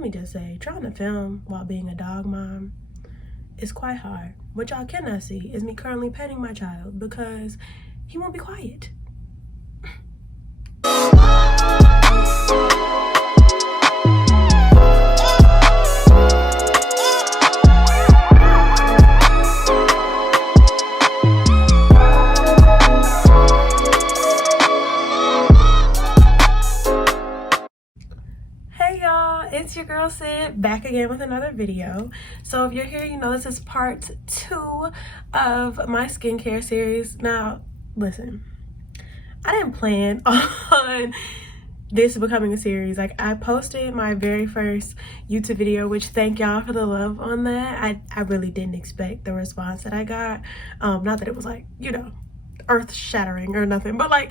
let me just say, trying to film while being a dog mom is quite hard. What y'all cannot see is me currently petting my child because he won't be quiet. It's your girl Sid, back again with another video. So if you're here, you know this is part 2 of my skincare series. Now listen, I didn't plan on this becoming a series. Like, I posted my very first YouTube video, which thank y'all for the love on that. I really didn't expect the response that I got. Not that it was like, you know, earth-shattering or nothing, but like,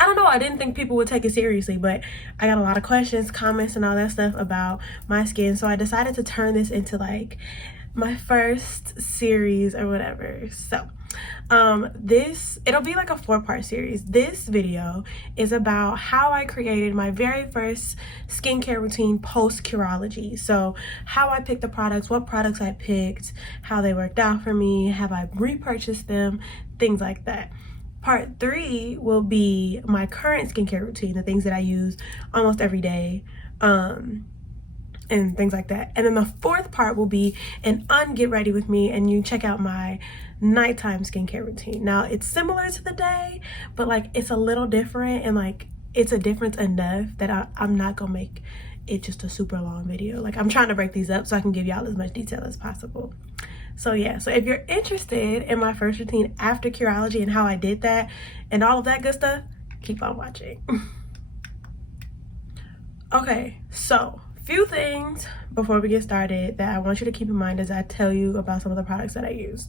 I don't know, I didn't think people would take it seriously, but I got a lot of questions, comments, and all that stuff about my skin, so I decided to turn this into like my first series or whatever. So it'll be like a 4-part series. This video is about how I created my very first skincare routine post Curology. So how I picked the products, what products I picked, how they worked out for me, have I repurchased them, things like that. Part 3 will be my current skincare routine, the things that I use almost every day, and things like that. And then the 4th part will be an unget ready with me, and you check out my nighttime skincare routine. Now, it's similar to the day, but like it's a little different, and like it's a difference enough that I'm not gonna make it just a super long video. Like, I'm trying to break these up so I can give y'all as much detail as possible. So yeah, so if you're interested in my first routine after Curology and how I did that and all of that good stuff, keep on watching. Okay, so few things before we get started that I want you to keep in mind as I tell you about some of the products that I use.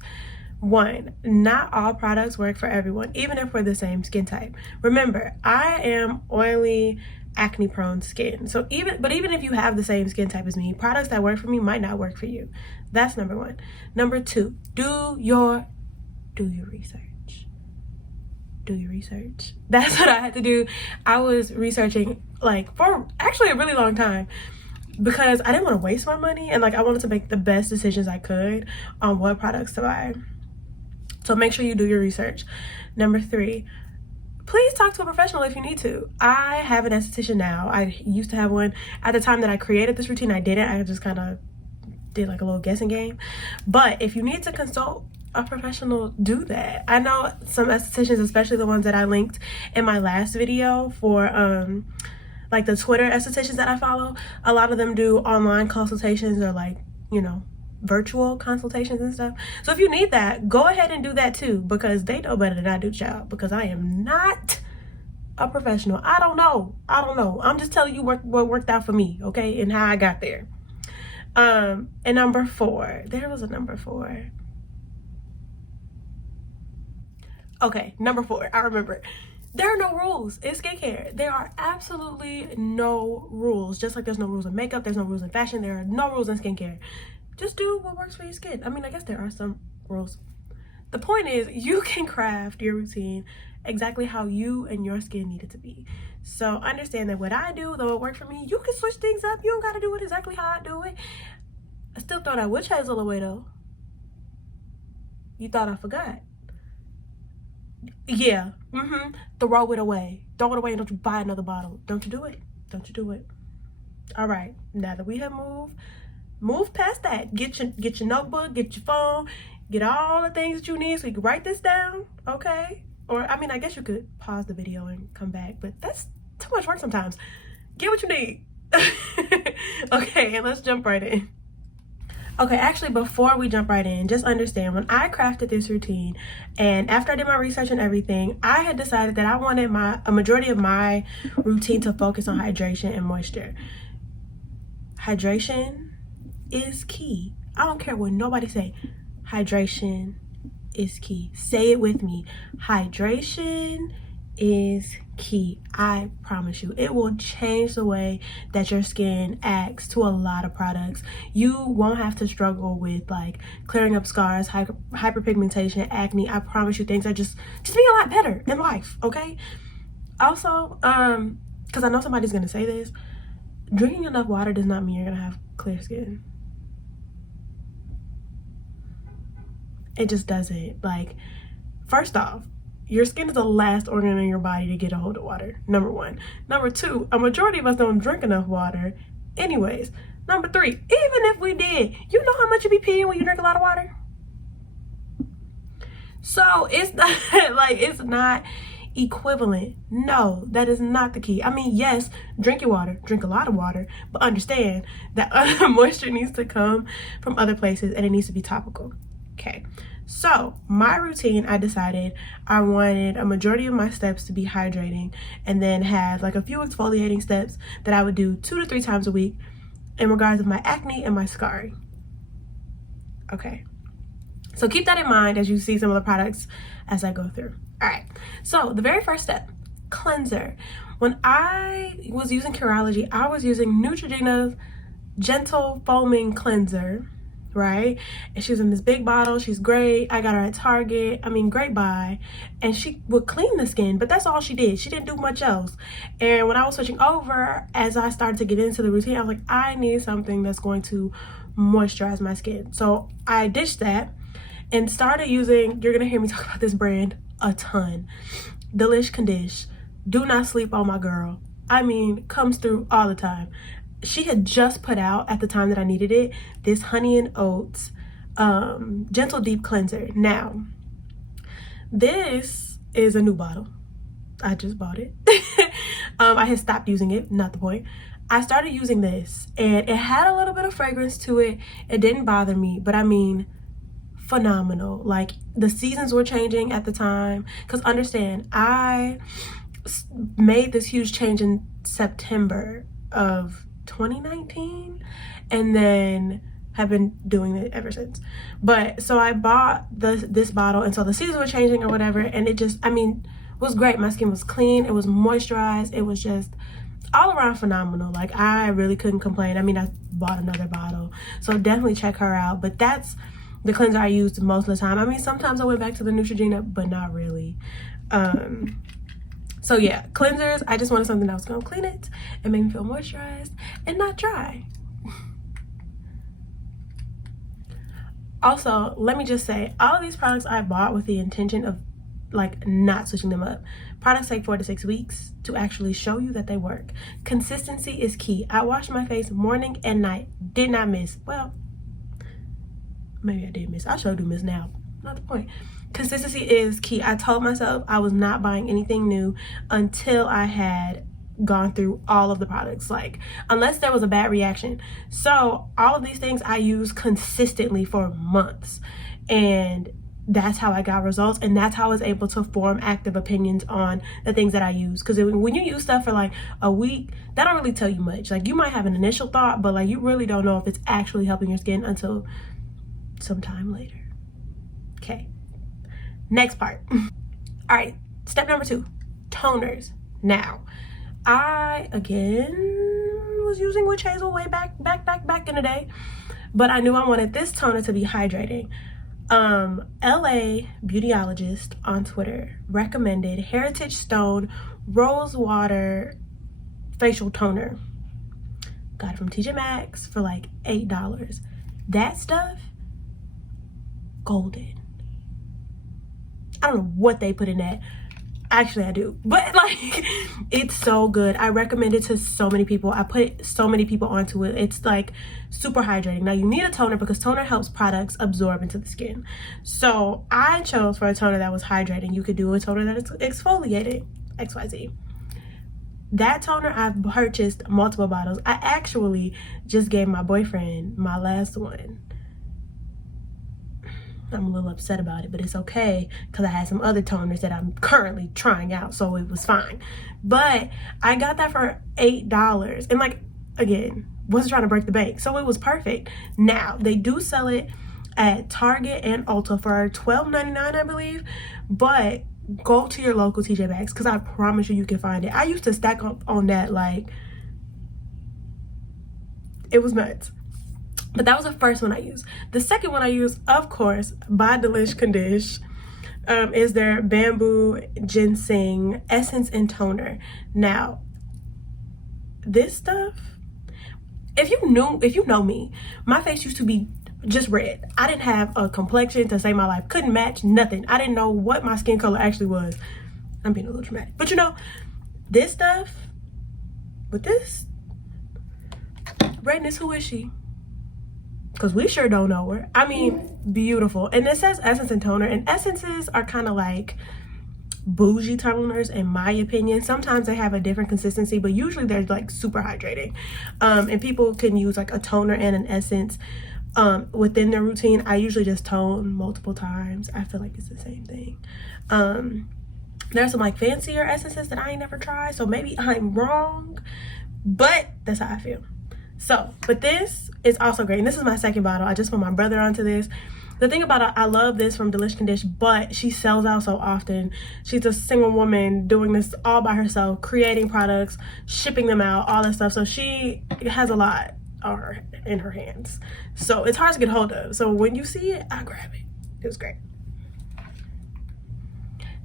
1, not all products work for everyone, even if we're the same skin type. Remember, I am oily, acne prone skin, so even if you have the same skin type as me, products that work for me might not work for you. That's number 1. Number 2, do your research. Do your research. That's what I had to do. I was researching like for actually a really long time because I didn't want to waste my money, and like I wanted to make the best decisions I could on what products to buy. So make sure you do your research. Number 3, please talk to a professional if you need to. I have an esthetician now. I used to have one. At the time that I created this routine, I didn't. I just kind of did like a little guessing game. But if you need to consult a professional, do that. I know some estheticians, especially the ones that I linked in my last video for like the Twitter estheticians that I follow, a lot of them do online consultations or like, you know, virtual consultations and stuff. So if you need that, go ahead and do that too, because they know better than I do, child, because I am not a professional. I don't know. I'm just telling you what worked out for me, okay, and how I got there. And number 4, there was a number 4. Okay, number 4, I remember. There are no rules in skincare. There are absolutely no rules. Just like there's no rules in makeup, there's no rules in fashion, there are no rules in skincare. Just do what works for your skin. I mean, I guess there are some rules. The point is, you can craft your routine exactly how you and your skin need it to be. So understand that what I do, though it worked for me, you can switch things up. You don't got to do it exactly how I do it. I still throw that witch hazel away, though. You thought I forgot? Yeah. Throw it away. Throw it away and don't you buy another bottle. Don't you do it. Don't you do it. All right. Now that we have move past that. Get your notebook, get your phone, get all the things that you need so you can write this down, okay? Or, I mean, I guess you could pause the video and come back, but that's too much work sometimes. Get what you need. Okay, and let's jump right in. Okay, actually, before we jump right in, just understand, when I crafted this routine and after I did my research and everything, I had decided that I wanted a majority of my routine to focus on hydration and moisture. Hydration is key. I don't care what nobody say. Hydration is key. Say it with me. Hydration is key. I promise you, it will change the way that your skin acts to a lot of products. You won't have to struggle with like clearing up scars, hyperpigmentation, acne. I promise you, things are just being a lot better in life, okay? Also, because I know somebody's gonna say this, drinking enough water does not mean you're gonna have clear skin. It just doesn't. Like, first off, your skin is the last organ in your body to get a hold of water, number one. Number two, a majority of us don't drink enough water anyways. Number three, even if we did, you know how much you be peeing when you drink a lot of water? So it's not like, it's not equivalent. No, that is not the key. I mean, yes, drink your water, drink a lot of water, but understand that moisture needs to come from other places and it needs to be topical. Okay, so my routine, I decided I wanted a majority of my steps to be hydrating and then have like a few exfoliating steps that I would do 2 to 3 times a week in regards of my acne and my scarring. Okay, so keep that in mind as you see some of the products as I go through. All right, so the very first step, cleanser. When I was using Curology, I was using Neutrogena's Gentle Foaming Cleanser, right? And she's in this big bottle. She's great. I got her at Target. I mean, great buy. And she would clean the skin, but that's all she did. She didn't do much else. And when I was switching over, as I started to get into the routine, I was like, I need something that's going to moisturize my skin. So I ditched that and started using, you're gonna hear me talk about this brand a ton, Delish Condish. Do not sleep on my girl. I mean, comes through all the time. She had just put out, at the time that I needed it, this honey and oats gentle deep cleanser. Now, this is a new bottle. I just bought it. I had stopped using it, not the point. I started using this and it had a little bit of fragrance to it. It didn't bother me, but I mean, phenomenal. Like, the seasons were changing at the time, because understand, I made this huge change in September of 2019 and then have been doing it ever since. But so I bought this bottle, and so the seasons were changing or whatever, and it just, I mean, was great. My skin was clean, it was moisturized, it was just all around phenomenal. Like, I really couldn't complain. I mean, I bought another bottle, so definitely check her out. But that's the cleanser I used most of the time. I mean, sometimes I went back to the Neutrogena, but not really. So yeah, cleansers, I just wanted something that was gonna clean it and make me feel moisturized and not dry. Also, let me just say, all of these products I bought with the intention of like not switching them up. Products take 4 to 6 weeks to actually show you that they work. Consistency is key. I wash my face morning and night, did not miss. Well, maybe I did miss. I sure do miss now. Not the point. Consistency is key. I told myself I was not buying anything new until I had gone through all of the products, like, unless there was a bad reaction. So all of these things I use consistently for months, and that's how I got results, and that's how I was able to form active opinions on the things that I use. Because when you use stuff for like a week, that don't really tell you much. Like, you might have an initial thought, but like, you really don't know if it's actually helping your skin until some time later. Okay, next part. All right, step number 2, toners. Now, I again was using Witch Hazel way back in the day, but I knew I wanted this toner to be hydrating. LA Beautyologist on Twitter recommended Heritage Stone Rose Water Facial Toner. Got it from TJ Maxx for like $8. That stuff, golden. I don't know what they put in that. Actually, I do, but like, it's so good. I recommend it to so many people. I put so many people onto it. It's like super hydrating. Now, you need a toner because toner helps products absorb into the skin. So I chose for a toner that was hydrating. You could do a toner that is exfoliating, XYZ. That toner, I've purchased multiple bottles. I actually just gave my boyfriend my last one. I'm a little upset about it, but it's okay because I had some other toners that I'm currently trying out, so it was fine. But I got that for $8, and like, again, wasn't trying to break the bank, so it was perfect. Now, they do sell it at Target and Ulta for $12.99, I believe, but go to your local TJ Maxx because I promise you can find it. I used to stack up on that, like, it was nuts. But that was the first one I used. The second one I used, of course, by Delish Condish, is their Bamboo Ginseng Essence and Toner. Now, this stuff, if you know me, my face used to be just red. I didn't have a complexion to save my life. Couldn't match nothing. I didn't know what my skin color actually was. I'm being a little dramatic. But you know, this stuff, with this redness, who is she? Because we sure don't know her. I mean, beautiful. And it says essence and toner. And essences are kind of like bougie toners, in my opinion. Sometimes they have a different consistency, but usually they're like super hydrating. And people can use like a toner and an essence within their routine. I usually just tone multiple times. I feel like it's the same thing. There's some like fancier essences that I ain't never tried, so maybe I'm wrong, but that's how I feel. So, but this is also great, and this is my second bottle. I just put my brother onto this. The thing about it, I love this from Delish Condish, but she sells out so often. She's a single woman doing this all by herself, creating products, shipping them out, all that stuff. So she has a lot in her hands. So it's hard to get hold of. So when you see it, I grab it. It was great.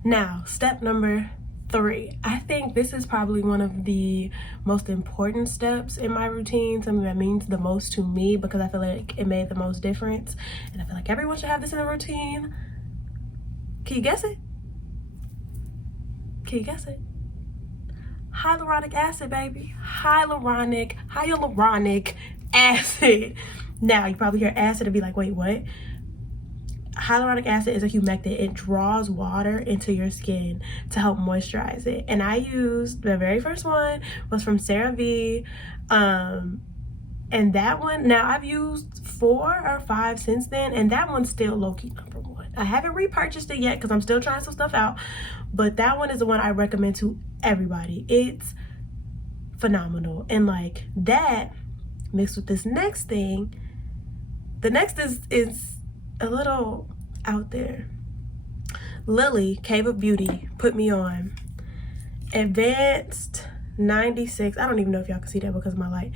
Now, step number 3. I think this is probably one of the most important steps in my routine, something that means the most to me because I feel like it made the most difference. And I feel like everyone should have this in their routine. Can you guess it? Can you guess it? Hyaluronic acid, baby. Hyaluronic acid. Now, you probably hear acid and be like, wait, what? Hyaluronic acid is a humectant. It draws water into your skin to help moisturize it. And I used, the very first one was from CeraVe. And that one, now I've used 4 or 5 since then, and that one's still low-key number 1. I haven't repurchased it yet because I'm still trying some stuff out, but that one is the one I recommend to everybody. It's phenomenal. And like that mixed with this next thing, the next is a little out there. Lily, Cave of Beauty, put me on Advanced 96. I don't even know if y'all can see that because of my light.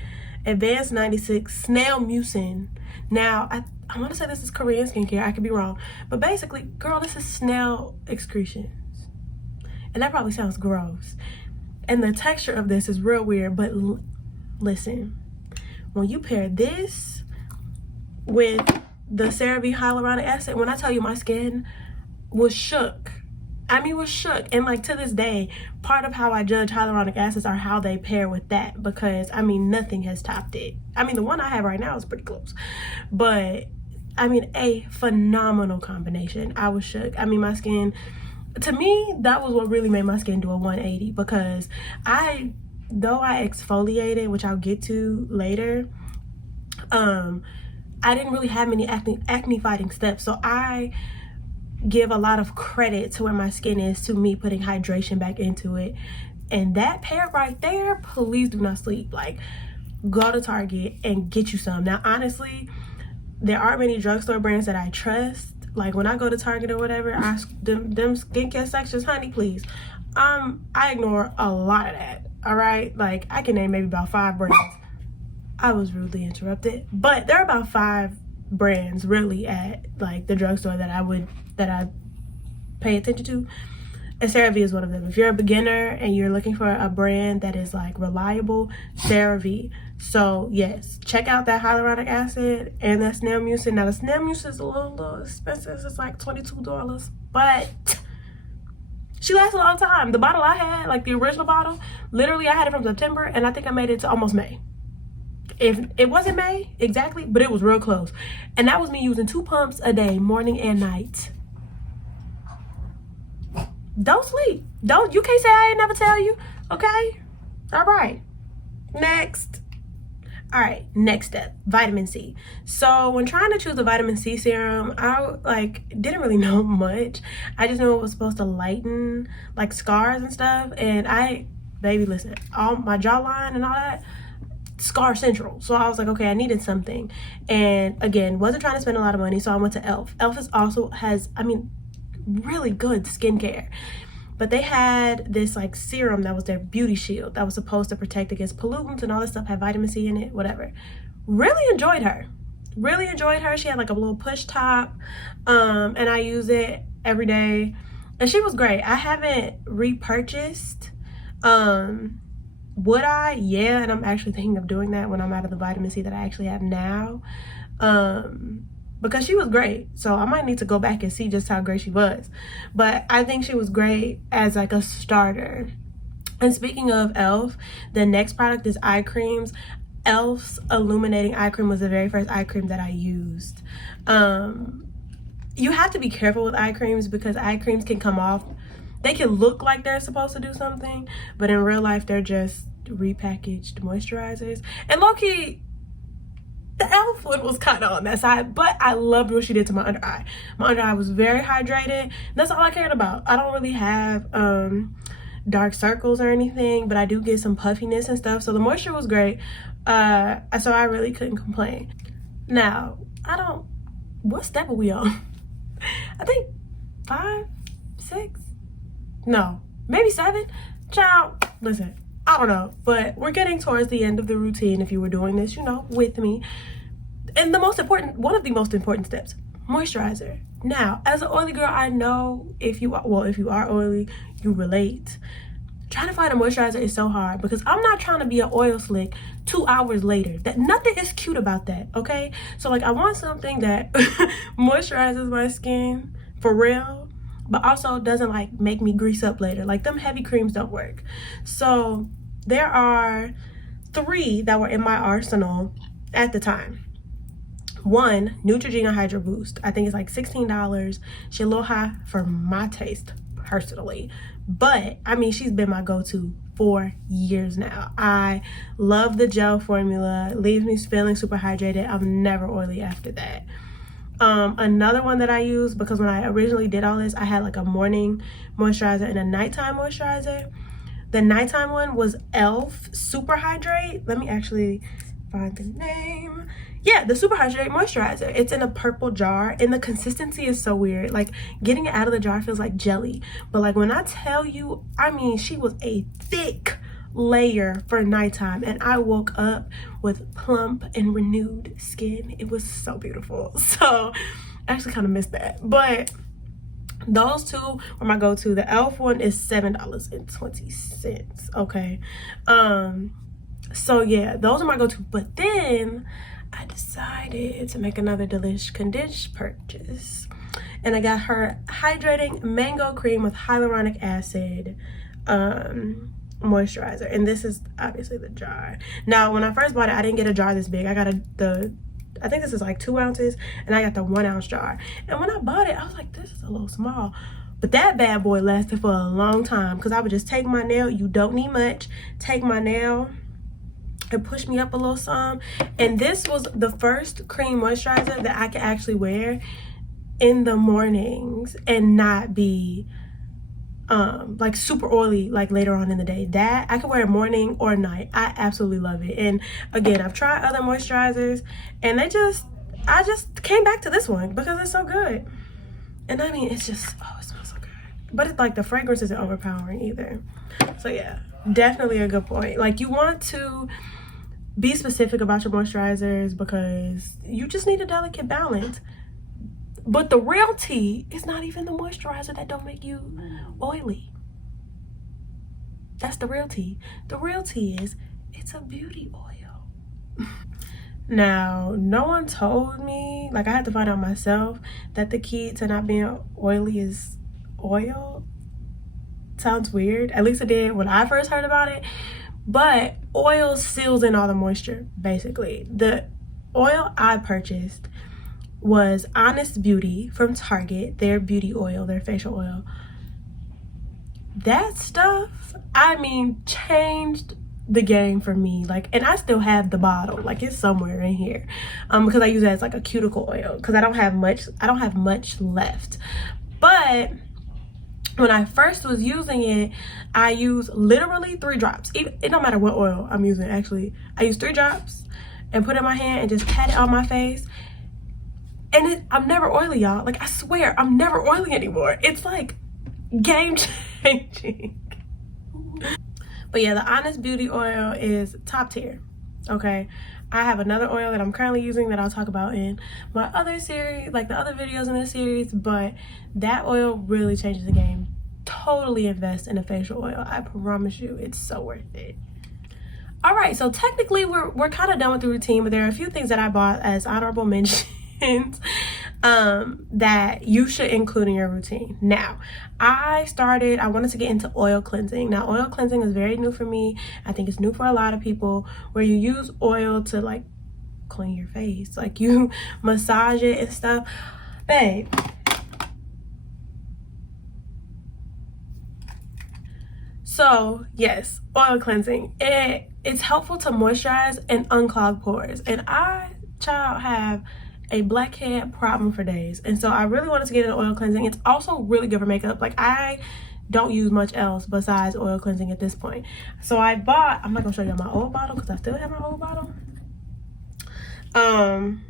Advanced 96 Snail Mucin. Now, I want to say this is Korean skincare. I could be wrong. But basically, girl, this is snail excretions. And that probably sounds gross. And the texture of this is real weird. But listen, when you pair this with the CeraVe hyaluronic acid, when I tell you my skin was shook. I mean, was shook. And like to this day, part of how I judge hyaluronic acids are how they pair with that, because I mean, nothing has topped it. I mean, the one I have right now is pretty close, but I mean, a phenomenal combination. I was shook. I mean, my skin, to me, that was what really made my skin do a 180, because though I exfoliated, which I'll get to later, I didn't really have many acne fighting steps. So I give a lot of credit to where my skin is to me putting hydration back into it. And that pair right there, please do not sleep. Like, go to Target and get you some. Now, honestly, there aren't many drugstore brands that I trust. Like when I go to Target or whatever, them skincare sections, honey, please. I ignore a lot of that. All right, like I can name maybe about 5 brands. I was rudely interrupted, but there are about 5 brands really at like the drugstore that I pay attention to, and CeraVe is one of them. If you're a beginner and you're looking for a brand that is like reliable, CeraVe. So yes, check out that hyaluronic acid and that snail mucin. Now the snail mucin is a little expensive. It's like $22, but she lasts a long time. The bottle I had, like the original bottle, literally I had it from September and I think I made it to almost May. If it wasn't May exactly, but it was real close. And that was me using 2 pumps a day, morning and night. Don't sleep. You can't say I ain't never tell you. Okay? All right. Next. All right, next step, vitamin C. So when trying to choose a vitamin C serum, I didn't really know much. I just knew it was supposed to lighten like scars and stuff. And baby, listen, all my jawline and all that, scar central. So I was like, okay, I needed something. And again, wasn't trying to spend a lot of money, so I went to e.l.f. e.l.f. has, I mean, really good skincare. But they had this like serum that was their beauty shield that was supposed to protect against pollutants and all this stuff, had vitamin C in it, whatever. Really enjoyed her. She had like a little push top, and I use it every day. And she was great. I haven't repurchased Would I? Yeah, and I'm actually thinking of doing that when I'm out of the vitamin C that I actually have now. Because she was great. So I might need to go back and see just how great she was. But I think she was great as like a starter. And speaking of e.l.f., the next product is eye creams. e.l.f.'s illuminating eye cream was the very first eye cream that I used. You have to be careful with eye creams because eye creams can come off. They can look like they're supposed to do something, but in real life, they're just repackaged moisturizers. And low-key, the e.l.f. one was kind of on that side, but I loved what she did to my under eye. My under eye was very hydrated. That's all I cared about. I don't really have dark circles or anything, but I do get some puffiness and stuff. So the moisture was great. So I really couldn't complain. Now, what step are we on? I think 5, 6, no, maybe 7. Child, listen, I don't know, but we're getting towards the end of the routine if you were doing this, with me. And one of the most important steps, moisturizer. Now, as an oily girl, I know if you are oily, you relate. Trying to find a moisturizer is so hard because I'm not trying to be an oil slick 2 hours later. That nothing is cute about that, okay? So like I want something that moisturizes my skin for real, but also doesn't like make me grease up later. Like them heavy creams don't work. So there are 3 that were in my arsenal at the time. 1, Neutrogena Hydro Boost. I think it's like $16. She's a little high for my taste personally, but I mean she's been my go-to for years now. I love the gel formula. It leaves me feeling super hydrated. I'm never oily after that. Another one that I use, because when I originally did all this, I had like a morning moisturizer and a nighttime moisturizer. The nighttime one was e.l.f. Super Hydrate. Let me actually find the name. Yeah, the Super Hydrate moisturizer. It's in a purple jar and the consistency is so weird. Like getting it out of the jar feels like jelly. But like when I tell you, I mean, she was a thick layer for nighttime and I woke up with plump and renewed skin. It was so beautiful. So I actually kind of missed that. But those 2 were my go-to. The e.l.f. one is $7.20. Okay. So yeah, those are my go-to. But then I decided to make another Delish Condition purchase. And I got her Hydrating Mango Cream with Hyaluronic Acid moisturizer. And this is obviously the jar. Now, when I first bought it, I didn't get a jar this big. I got I think this is like 2 ounces, and I got the 1 ounce jar. And when I bought it, I was like, this is a little small. But that bad boy lasted for a long time because I would just take my nail. You don't need much. Take my nail. It pushed me up a little some, and this was the first cream moisturizer that I could actually wear in the mornings and not be like super oily like later on in the day. That I could wear morning or night. I absolutely love it. And again, I've tried other moisturizers and I just came back to this one because it's so good. And I mean, it's just, oh, it smells so good. But it's like the fragrance isn't overpowering either. So yeah, definitely a good point. Like you want to be specific about your moisturizers because you just need a delicate balance. But the real tea is not even the moisturizer that don't make you oily. That's the real tea. The real tea is it's a beauty oil. Now, no one told me, like I had to find out myself, that the key to not being oily is oil. Sounds weird. At least it did when I first heard about it. But oil seals in all the moisture, basically. The oil I purchased was Honest Beauty from Target, their beauty oil, their facial oil. That stuff, I mean, changed the game for me. Like, and I still have the bottle, like it's somewhere in here, because I use it as like a cuticle oil because I don't have much left. But when I first was using it, I used literally 3 drops. It don't matter what oil I'm using, actually. I used 3 drops and put it in my hand and just pat it on my face. And I'm never oily, y'all. Like, I swear, I'm never oily anymore. It's like game changing. But yeah, the Honest Beauty oil is top tier, okay? I have another oil that I'm currently using that I'll talk about in my other series, like the other videos in this series, but that oil really changes the game. Totally invest in a facial oil. I promise you, it's so worth it. All right, so technically we're kind of done with the routine, but there are a few things that I bought as honorable mentions that you should include in your routine. Now, I wanted to get into oil cleansing. Now, oil cleansing is very new for me. I think it's new for a lot of people, where you use oil to like clean your face, like you massage it and stuff. Babe, so yes, oil cleansing, it's helpful to moisturize and unclog pores, and I, child, have a blackhead problem for days, and so I really wanted to get into oil cleansing. It's also really good for makeup. Like, I don't use much else besides oil cleansing at this point. So I bought, I'm not gonna show you my old bottle because I still have my old bottle,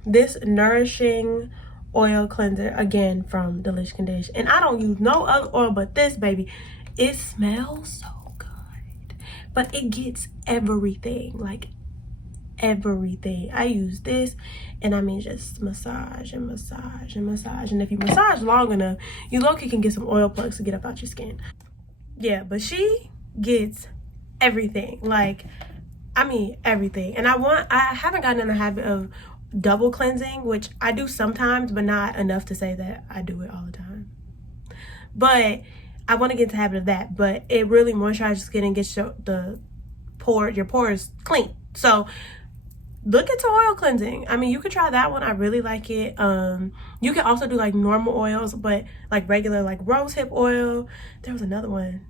this nourishing oil cleanser, again from Delish Condition, and I don't use no other oil but this, baby. It smells so good, but it gets everything, like everything. I use this, and I mean just massage and massage and massage, and if you massage long enough, you low-key can get some oil plugs to get up out your skin. Yeah, but she gets everything, like, I mean everything. And I haven't gotten in the habit of double cleansing, which I do sometimes, but not enough to say that I do it all the time. But I want to get into the habit of that. But it really moisturizes skin and gets your pores clean. So look into oil cleansing. I mean, you could try that one. I really like it. You can also do like normal oils, but like regular, like rosehip oil. There was another one,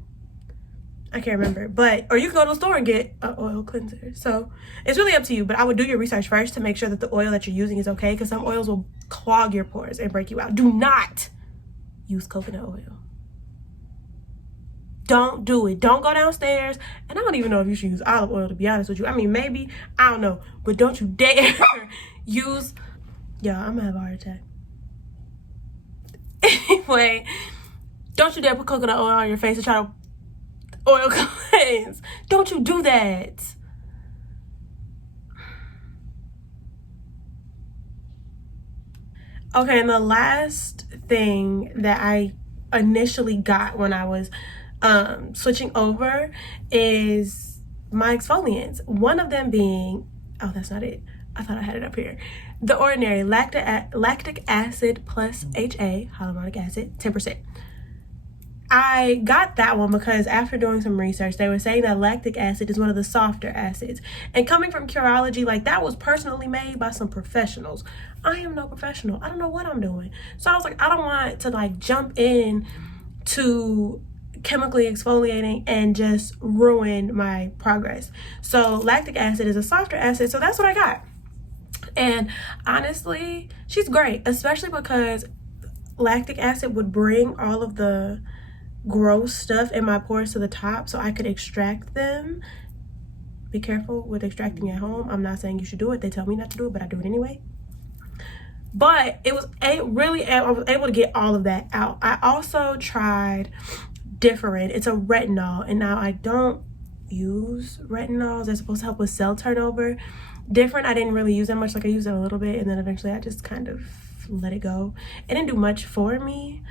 I can't remember, but, or you can go to the store and get an oil cleanser. So it's really up to you, but I would do your research first to make sure that the oil that you're using is okay, because some oils will clog your pores and break you out. Do not use coconut oil. Don't do it. Don't go downstairs. And I don't even know if you should use olive oil, to be honest with you. I mean, maybe, I don't know, but don't you dare use, yeah, I'm gonna have a heart attack. Anyway, don't you dare put coconut oil on your face and try to oil cleanse. Don't you do that. Okay, and the last thing that I initially got when I was switching over is my exfoliants. One of them being, oh, that's not it. I thought I had it up here. The Ordinary lactic acid plus HA, hyaluronic acid, 10%. I got that one because after doing some research, they were saying that lactic acid is one of the softer acids. And coming from Curology, like, that was personally made by some professionals. I am no professional. I don't know what I'm doing. So I was like, I don't want to like jump in to chemically exfoliating and just ruin my progress. So lactic acid is a softer acid, so that's what I got. And honestly, she's great, especially because lactic acid would bring all of the gross stuff in my pores to the top so I could extract them. Be careful with extracting at home. I'm not saying you should do it. They tell me not to do it, but I do it anyway. But I was able to get all of that out. I also tried Differin. It's a retinol, and now I don't use retinols. They're supposed to help with cell turnover. Differin, I didn't really use that much. Like, I used it a little bit, and then eventually I just kind of let it go. It didn't do much for me.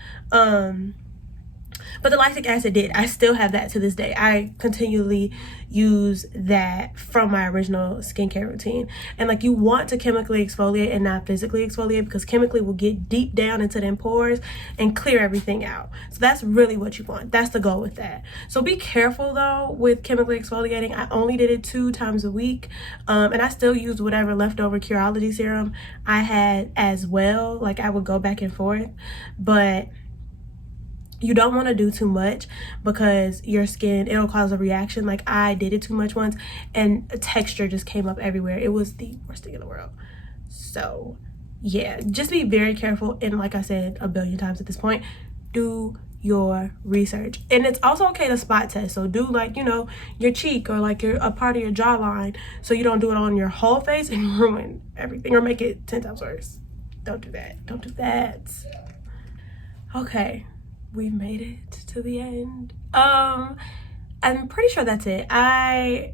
But the lactic acid did. I still have that to this day. I continually use that from my original skincare routine. And like, you want to chemically exfoliate and not physically exfoliate, because chemically will get deep down into them pores and clear everything out. So that's really what you want. That's the goal with that. So be careful though with chemically exfoliating. I only did it 2 times a week. And I still used whatever leftover Curology serum I had as well. Like, I would go back and forth, but you don't want to do too much because your skin, it'll cause a reaction. Like, I did it too much once and a texture just came up everywhere. It was the worst thing in the world. So yeah, just be very careful. And like I said a billion times at this point, do your research. And it's also okay to spot test. So do, like, you know, your cheek or like a part of your jawline, so you don't do it on your whole face and ruin everything or make it 10 times worse. Don't do that. Don't do that. Okay, we've made it to the end. I'm pretty sure that's it. I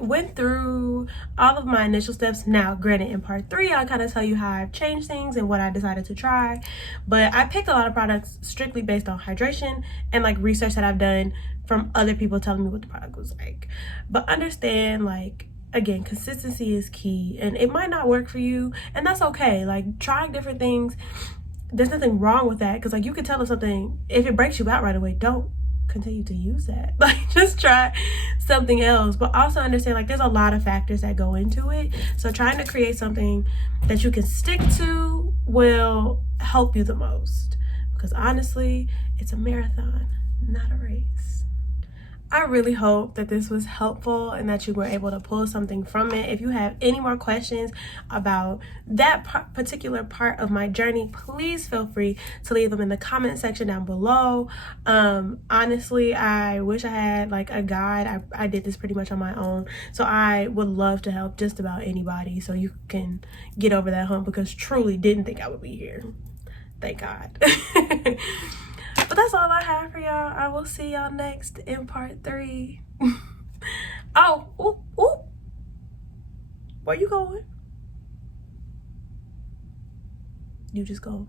went through all of my initial steps. Now, granted, in part 3, I'll kind of tell you how I've changed things and what I decided to try. But I picked a lot of products strictly based on hydration and like research that I've done from other people telling me what the product was like. But understand, like, again, consistency is key, and it might not work for you, and that's okay. Like, trying different things, there's nothing wrong with that, because like you can tell us something, if it breaks you out right away, don't continue to use that. Like, just try something else. But also understand, like, there's a lot of factors that go into it, so trying to create something that you can stick to will help you the most, because honestly, it's a marathon, not a race. I really hope that this was helpful and that you were able to pull something from it. If you have any more questions about that particular part of my journey, please feel free to leave them in the comment section down below. Honestly, I wish I had like a guide. I did this pretty much on my own, so I would love to help just about anybody so you can get over that hump, because truly didn't think I would be here. Thank God. But that's all I have for y'all. I will see y'all next in part 3. Oh, ooh. Where you going? You just go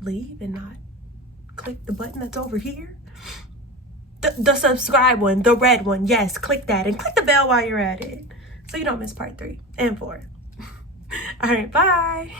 leave and not click the button that's over here? The subscribe one, the red one. Yes, click that, and click the bell while you're at it so you don't miss part 3 and 4. All right, bye.